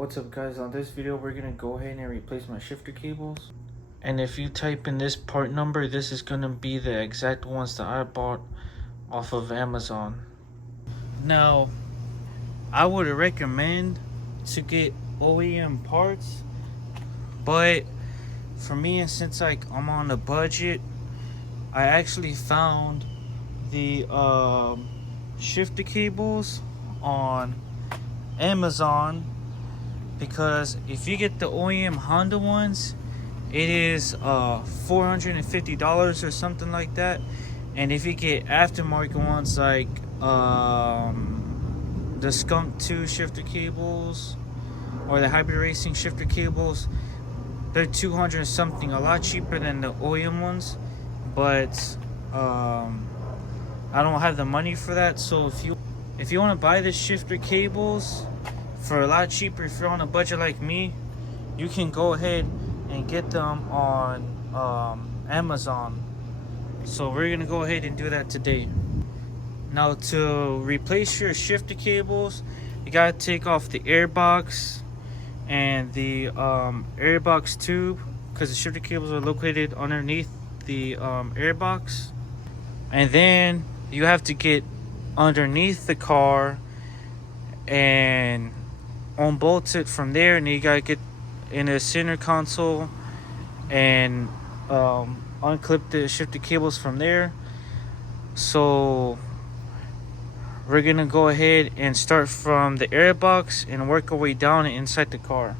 What's up guys, on this video we're gonna go ahead and replace my shifter cables. And if you type in this part number, this is gonna be the exact ones that I bought off of Amazon. Now, I would recommend to get OEM parts, but for me, and since I'm on a budget, I actually found the shifter cables on Amazon. Because if you get the OEM Honda ones, it is $450 or something like that. And if you get aftermarket ones like the Skunk 2 shifter cables or the Hybrid Racing shifter cables, they're 200 something, a lot cheaper than the OEM ones. But I don't have the money for that. So if you want to buy the shifter cables for a lot cheaper, if you're on a budget like me, you can go ahead and get them on Amazon. So we're gonna go ahead and do that today. Now, to replace your shifter cables, you gotta take off the air box and the air box tube, because the shifter cables are located underneath the air box. And then you have to get underneath the car and unbolt it from there, and you gotta get in the center console and unclip the shifter cables from there. So we're gonna go ahead and start from the air box and work our way down inside the car.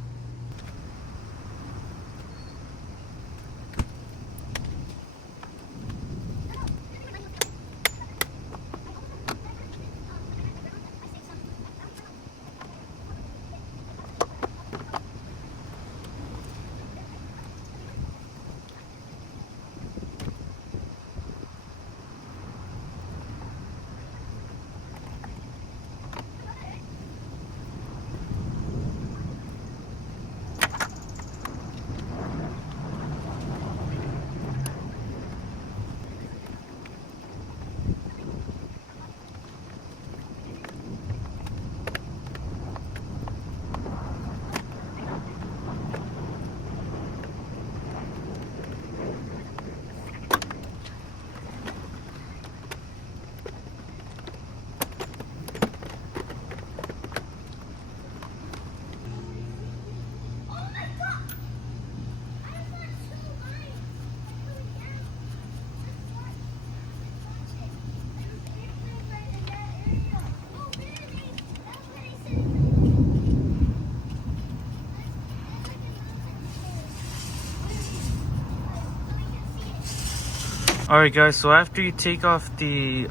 Alright guys, so after you take off the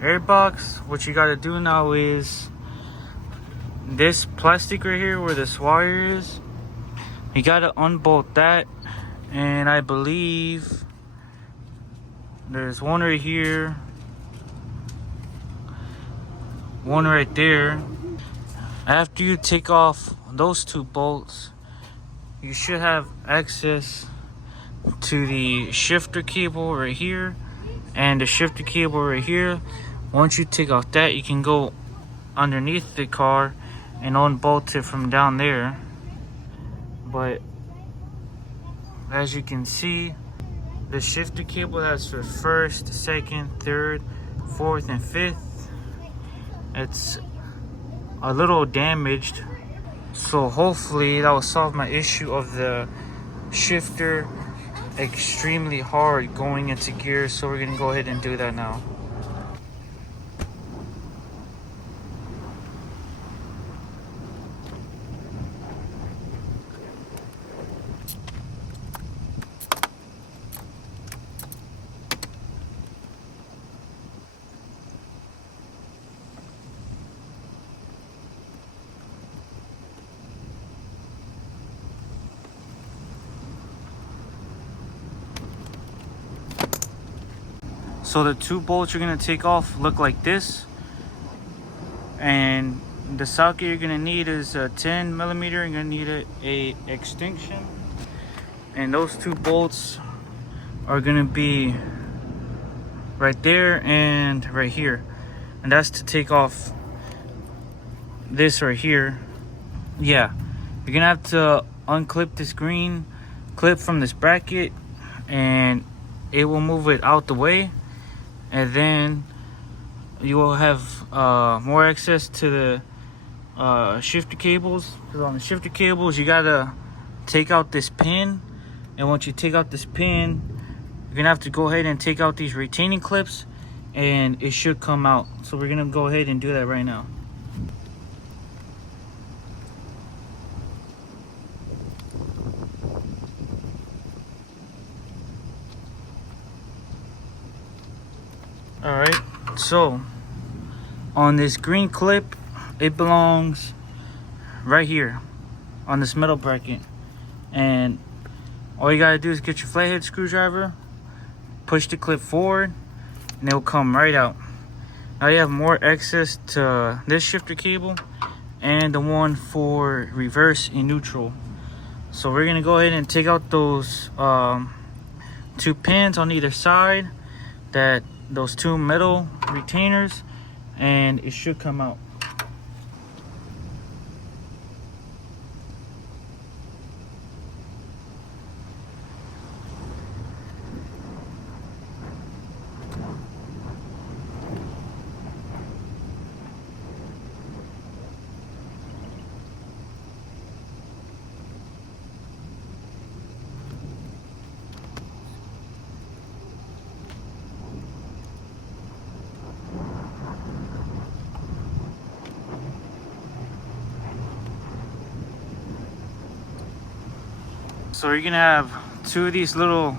air box, what you gotta do now is this plastic right here where this wire is, you gotta unbolt that. And I believe there's one right here, one right there. After you take off those two bolts, you should have access to the shifter cable right here and the shifter cable right here. Once you take off that, you can go underneath the car and unbolt it from down there. But as you can see, the shifter cable that's for first, second, third, fourth, and fifth, it's a little damaged. So hopefully that will solve my issue of the shifter extremely hard going into gear. So we're gonna go ahead and do that now. So the two bolts you're gonna take off look like this, and the socket you're gonna need is a 10 millimeter. You're gonna need a extension, and those two bolts are gonna be right there and right here, and that's to take off this right here. Yeah, you're gonna have to unclip this green clip from this bracket, and it will move it out the way, and then you will have more access to the shifter cables. Because on the shifter cables, you gotta take out this pin, and once you take out this pin, you're gonna have to go ahead and take out these retaining clips, and it should come out. So we're gonna go ahead and do that right now. Alright, so on this green clip, it belongs right here on this metal bracket, and all you gotta do is get your flathead screwdriver, push the clip forward, and it will come right out. Now you have more access to this shifter cable and the one for reverse and neutral. So we're gonna go ahead and take out those two pins on either side, those two metal retainers, and it should come out. So you're gonna have two of these little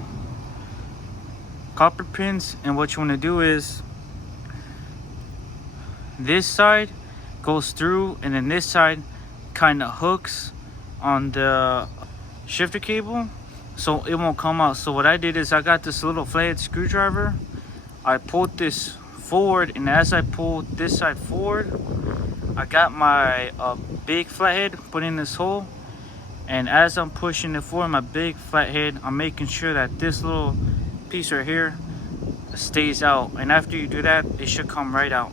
copper pins, and what you want to do is this side goes through, and then this side kind of hooks on the shifter cable, so it won't come out. So what I did is I got this little flathead screwdriver, I pulled this forward, and as I pulled this side forward, I got my big flathead put in this hole. And as I'm pushing it forward, my big flathead, I'm making sure that this little piece right here stays out. And after you do that, it should come right out.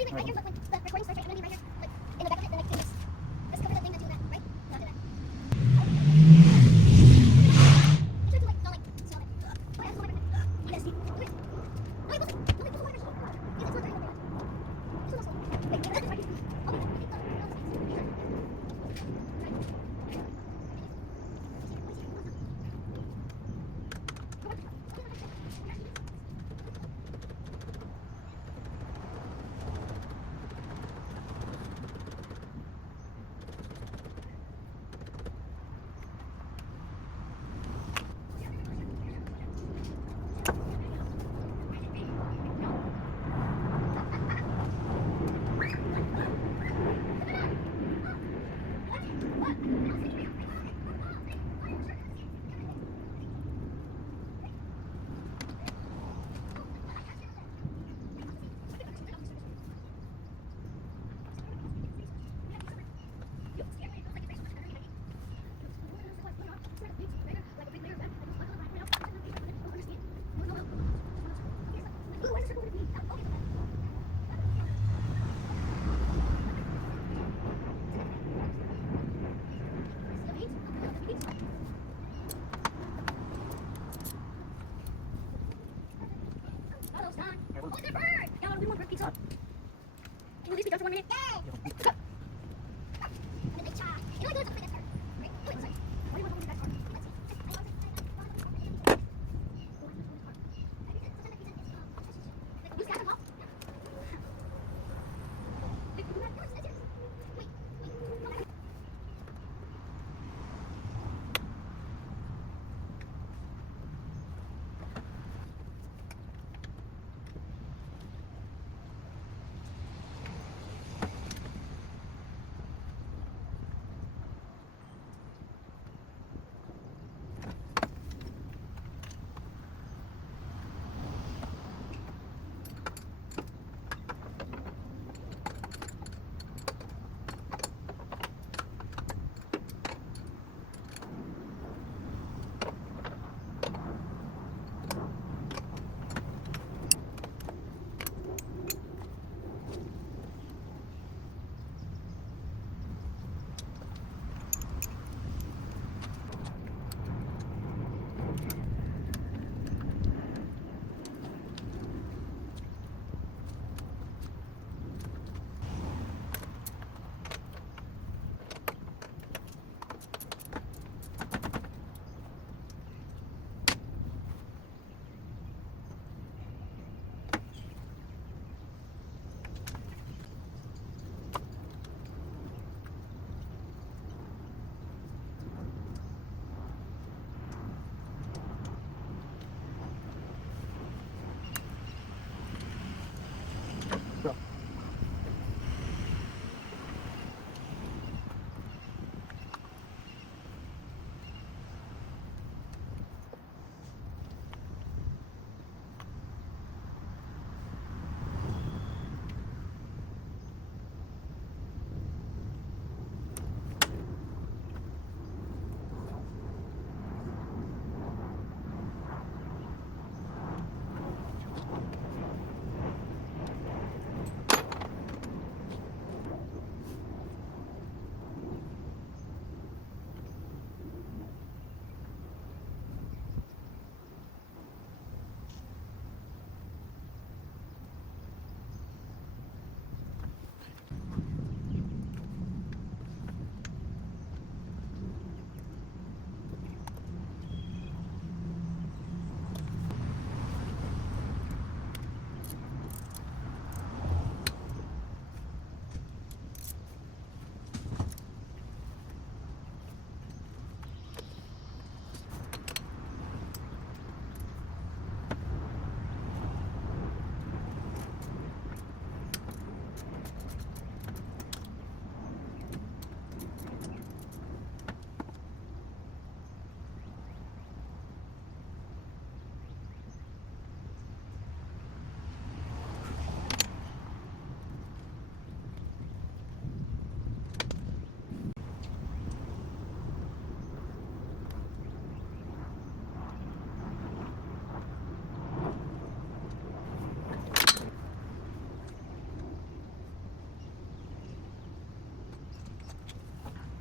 be like right here, look, when the recording starts, right, I'm gonna be right here, like, in the back of it, then like, let's cover the thing that's doing that, right? Not do that. Try to like, not like, smell it. Oh, yeah, smell it. Yes. Do it. No, wait, wait, wait, wait, wait, it's not dirty, okay. This one also. Wait, that's right. Oh, wait, I think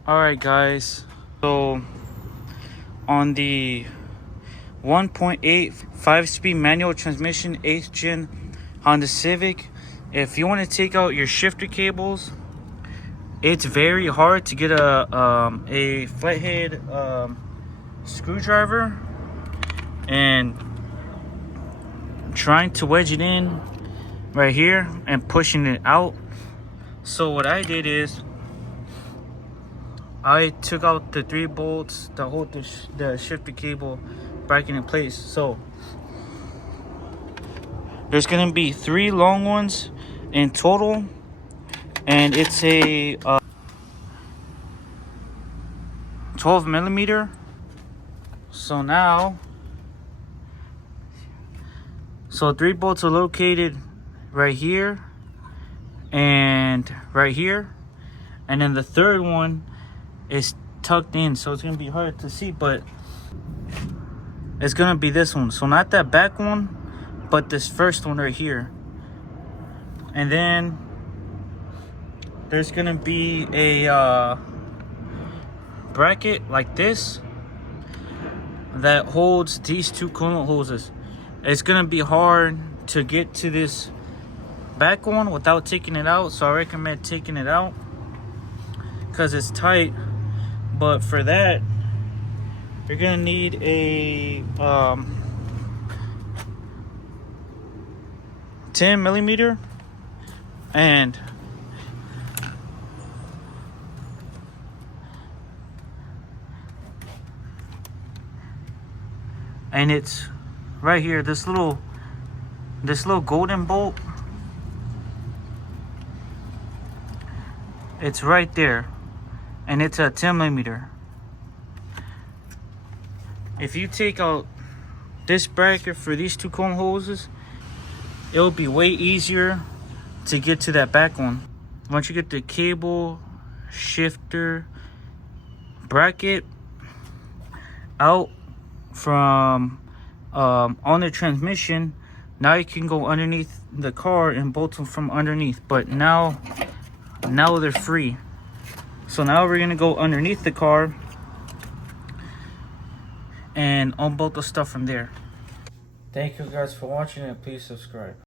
Alright guys, so on the 1.8 5-speed manual transmission 8th gen Honda Civic, if you want to take out your shifter cables, it's very hard to get a flathead screwdriver and trying to wedge it in right here and pushing it out. So what I did is I took out the 3 bolts that hold the shifter cable bracket in place. So there's gonna be 3 long ones in total, and it's a 12 millimeter. So now, 3 bolts are located right here and right here, and then the third one is tucked in, so it's gonna be hard to see, but it's gonna be this one. So not that back one, but this first one right here. And then there's gonna be a bracket like this that holds these 2 coolant hoses. It's gonna be hard to get to this back one without taking it out, so I recommend taking it out because it's tight. But for that, you're gonna need a 10 millimeter and it's right here, this little golden bolt, it's right there, and it's a 10 millimeter. If you take out this bracket for these 2 cone hoses, it'll be way easier to get to that back one. Once you get the cable shifter bracket out from on the transmission, now you can go underneath the car and bolt them from underneath. But now they're free. So now we're gonna go underneath the car and unbolt the stuff from there. Thank you guys for watching, and please subscribe.